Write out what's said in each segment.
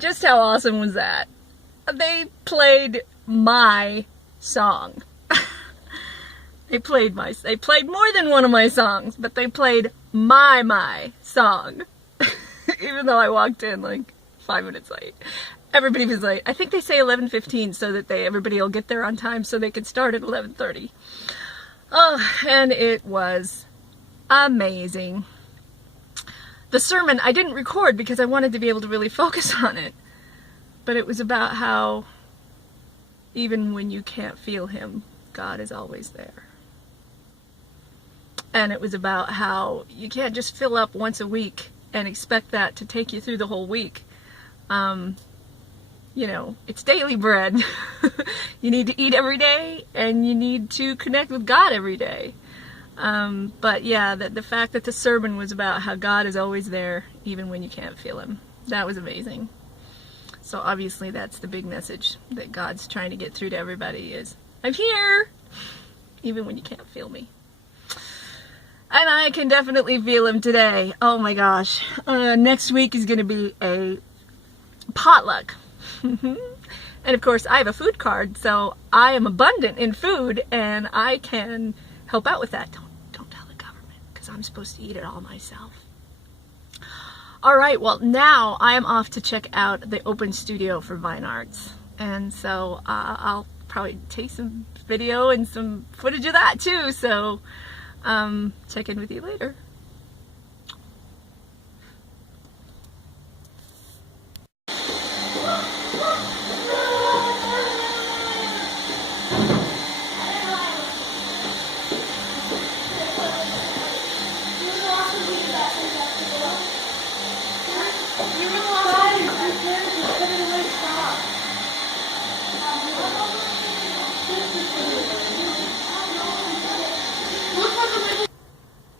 just how awesome was that? They played my song. They played more than one of my songs, but they played my song. Even though I walked in like 5 minutes late. Everybody was late. I think they say 11:15 so that everybody will get there on time so they could start at 11:30. Oh, and it was amazing. The sermon I didn't record because I wanted to be able to really focus on it. But it was about how even when you can't feel Him, God is always there. And it was about how you can't just fill up once a week and expect that to take you through the whole week. You know, it's daily bread. You need to eat every day, and you need to connect with God every day. But yeah, the fact that the sermon was about how God is always there, even when you can't feel Him, that was amazing. So obviously that's the big message that God's trying to get through to everybody is, I'm here, even when you can't feel me. And I can definitely feel Him today. Oh my gosh. Next week is going to be a potluck. And of course I have a food card, so I am abundant in food and I can help out with that. Don't tell the government, because I'm supposed to eat it all myself. Alright, well now I am off to check out the open studio for Vine Arts. And so I'll probably take some video and some footage of that too, so check in with you later.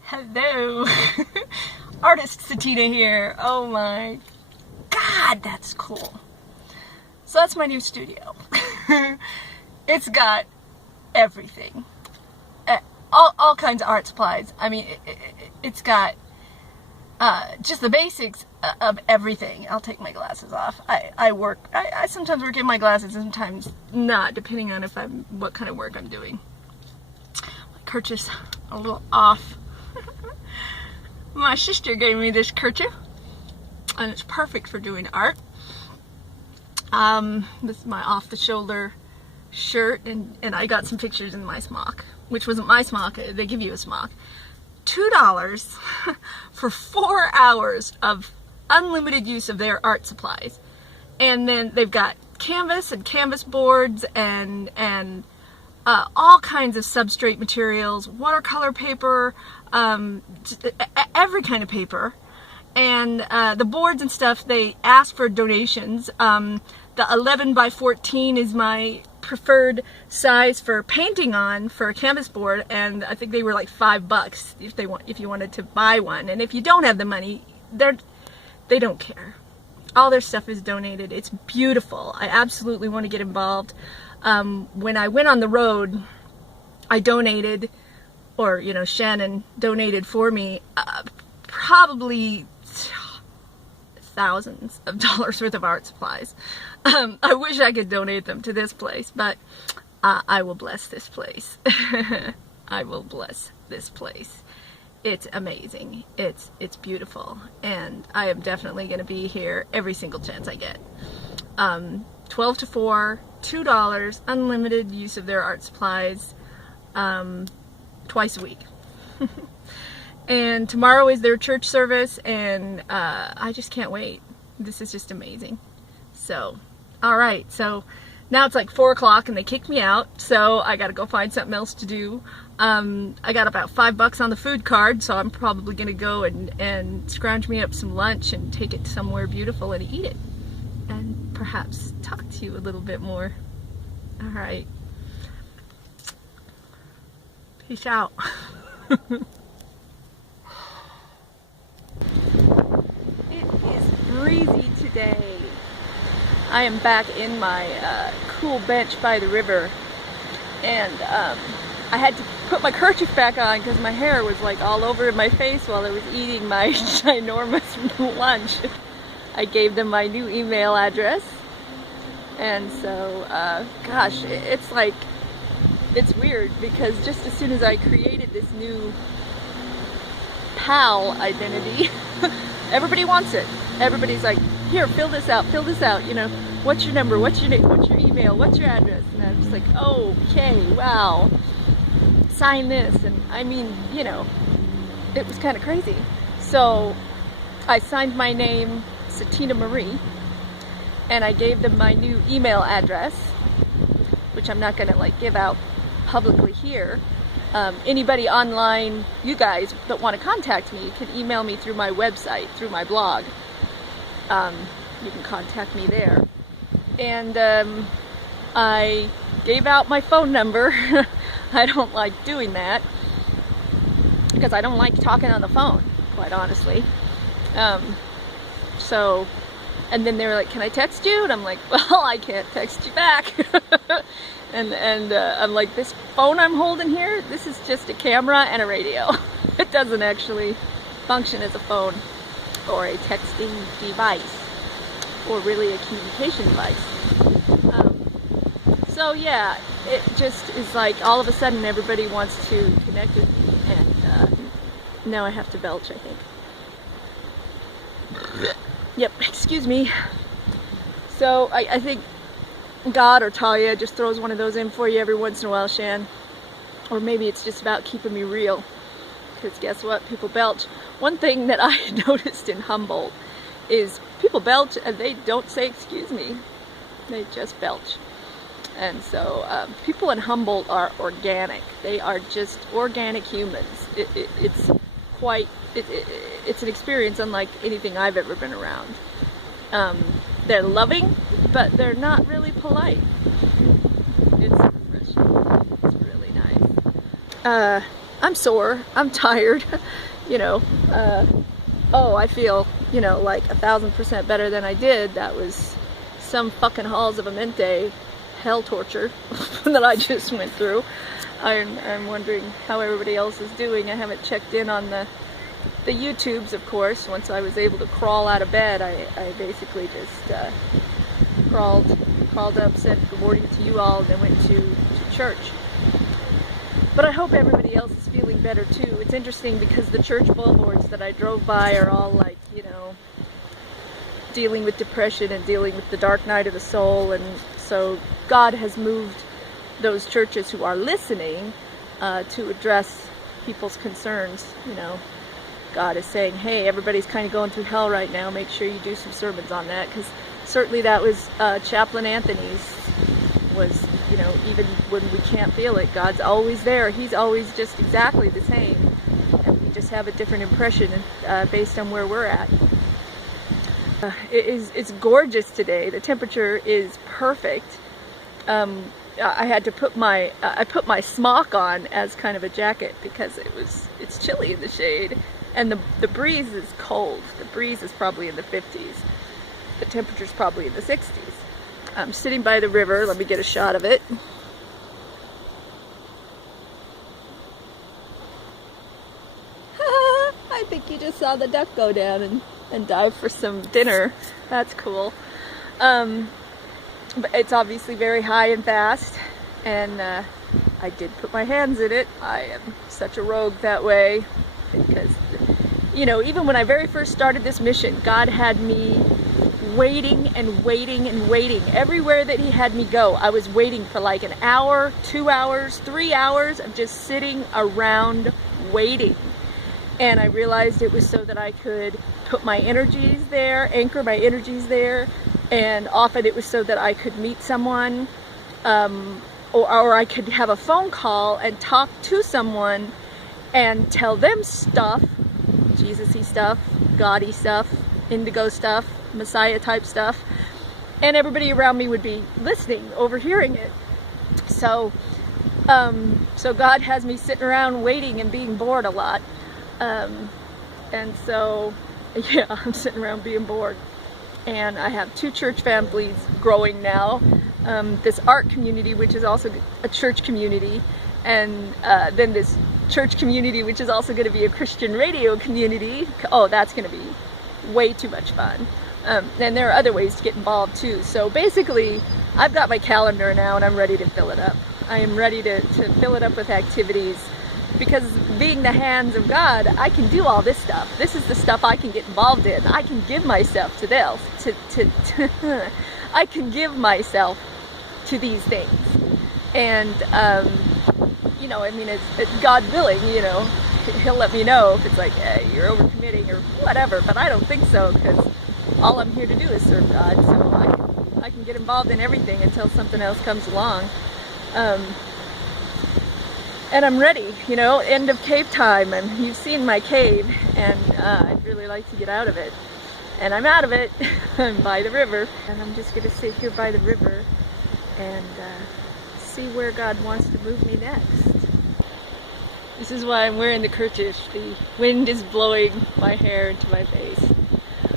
Hello! Artist Satina here. Oh my God, that's cool. So that's my new studio. It's got everything. All kinds of art supplies. I mean, it's got just the basics of everything. I'll take my glasses off. I sometimes work in my glasses, sometimes not, depending on what kind of work I'm doing. My kerchief's a little off. My sister gave me this kerchief, and it's perfect for doing art. This is my off-the-shoulder shirt, and I got some pictures in my smock, which wasn't my smock. They give you a smock. $2 for 4 hours of unlimited use of their art supplies. And then they've got canvas and canvas boards and all kinds of substrate materials, watercolor paper, every kind of paper. And the boards and stuff, they ask for donations. The 11 by 14 is my preferred size for painting on for a canvas board, and I think they were like $5 if you wanted to buy one. And if you don't have the money, they don't care. All their stuff is donated. It's beautiful. I absolutely want to get involved. When I went on the road, I donated, or you know, Shannon donated for me probably thousands of dollars worth of art supplies. I wish I could donate them to this place, but I will bless this place. I will bless this place. It's amazing. It's beautiful, and I am definitely going to be here every single chance I get. 12 to 4, $2, unlimited use of their art supplies, twice a week. And tomorrow is their church service, and I just can't wait. This is just amazing. So, alright, so now it's like 4 o'clock and they kicked me out, so I gotta go find something else to do. I got about $5 on the food card, so I'm probably gonna go and scrounge me up some lunch and take it somewhere beautiful and eat it. And perhaps talk to you a little bit more. Alright. Peace out. It is breezy today. I am back in my cool bench by the river, and I had to put my kerchief back on because my hair was like all over my face while I was eating my ginormous lunch. I gave them my new email address. And so, gosh, it's like, it's weird because just as soon as I created this new PAL identity, everybody wants it. Everybody's like, here, fill this out, you know, what's your number, what's your name, what's your email, what's your address? And I'm just like, okay, wow, sign this. And I mean, you know, it was kind of crazy. So I signed my name, Satina Marie, and I gave them my new email address, which I'm not gonna like give out publicly here. Anybody online, you guys that want to contact me, can email me through my website, through my blog. You can contact me there. And I gave out my phone number. I don't like doing that because I don't like talking on the phone, quite honestly. So, and then they were like, can I text you? And I'm like, well, I can't text you back. and I'm like, this phone I'm holding here, this is just a camera and a radio. It doesn't actually function as a phone or a texting device or really a communication device. So yeah, it just is like all of a sudden everybody wants to connect with me, and now I have to belch, I think. Yep, excuse me. So I think God or Talia just throws one of those in for you every once in a while, Shan. Or maybe it's just about keeping me real. Because guess what? People belch. One thing that I noticed in Humboldt is people belch and they don't say excuse me. They just belch. And so people in Humboldt are organic. They are just organic humans. It's quite, it's an experience unlike anything I've ever been around. They're loving, but they're not really polite. It's refreshing. It's really nice. I'm sore. I'm tired. You know, oh, I feel, you know, like 1,000% better than I did. That was some fucking halls of Amente hell torture that I just went through. I'm wondering how everybody else is doing. I haven't checked in on the YouTubes, of course. Once I was able to crawl out of bed, I basically just crawled up, said good morning to you all, and then went to church. But I hope everybody else is feeling better too. It's interesting because the church billboards that I drove by are all like, you know, dealing with depression and dealing with the dark night of the soul. And so God has moved those churches who are listening to address people's concerns. You know, God is saying, hey, everybody's kind of going through hell right now. Make sure you do some sermons on that, because certainly that was Chaplain Anthony's was, you know, even when we can't feel it, God's always there. He's always just exactly the same, and we just have a different impression based on where we're at. It's gorgeous today. The temperature is perfect. I had to put my I put my smock on as kind of a jacket because it's chilly in the shade, and the breeze is cold. The breeze is probably in the 50s. The temperature's probably in the 60s. I'm sitting by the river. Let me get a shot of it. I think you just saw the duck go down and dive for some dinner. That's cool. But it's obviously very high and fast, and I did put my hands in it. I am such a rogue that way because, you know, even when I very first started this mission, God had me waiting and waiting and waiting. Everywhere that He had me go, I was waiting for like an hour, 2 hours, 3 hours of just sitting around waiting. And I realized it was so that I could put my energies there, anchor my energies there, and often it was so that I could meet someone, or I could have a phone call and talk to someone and tell them stuff, Jesus-y stuff, God-y stuff, indigo stuff, Messiah type stuff, and everybody around me would be listening, overhearing it. So so God has me sitting around waiting and being bored a lot. And so, yeah, I'm sitting around being bored. And I have 2 church families growing now. This art community, which is also a church community, and then this church community, which is also going to be a Christian radio community. Oh, that's going to be way too much fun. And there are other ways to get involved too. So basically, I've got my calendar now and I'm ready to fill it up. I am ready to fill it up with activities, because being the hands of God, I can do all this stuff. This is the stuff I can get involved in. I can give myself to this. I can give myself to these things. And, you know, I mean, it's God willing, you know, He'll let me know if it's like, hey, you're overcommitting or whatever, but I don't think so, because all I'm here to do is serve God, so I can get involved in everything until something else comes along. And I'm ready, you know, end of cave time, and you've seen my cave, and I'd really like to get out of it. And I'm out of it. I'm by the river, and I'm just going to sit here by the river and see where God wants to move me next. This is why I'm wearing the kerchief. The wind is blowing my hair into my face.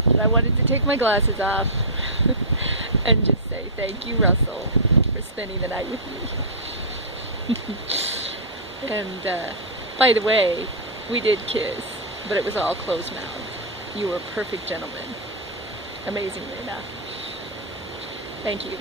But I wanted to take my glasses off and just say thank you, Russell, for spending the night with me. And by the way, we did kiss, but it was all closed-mouthed. You were a perfect gentleman, amazingly enough. Thank you.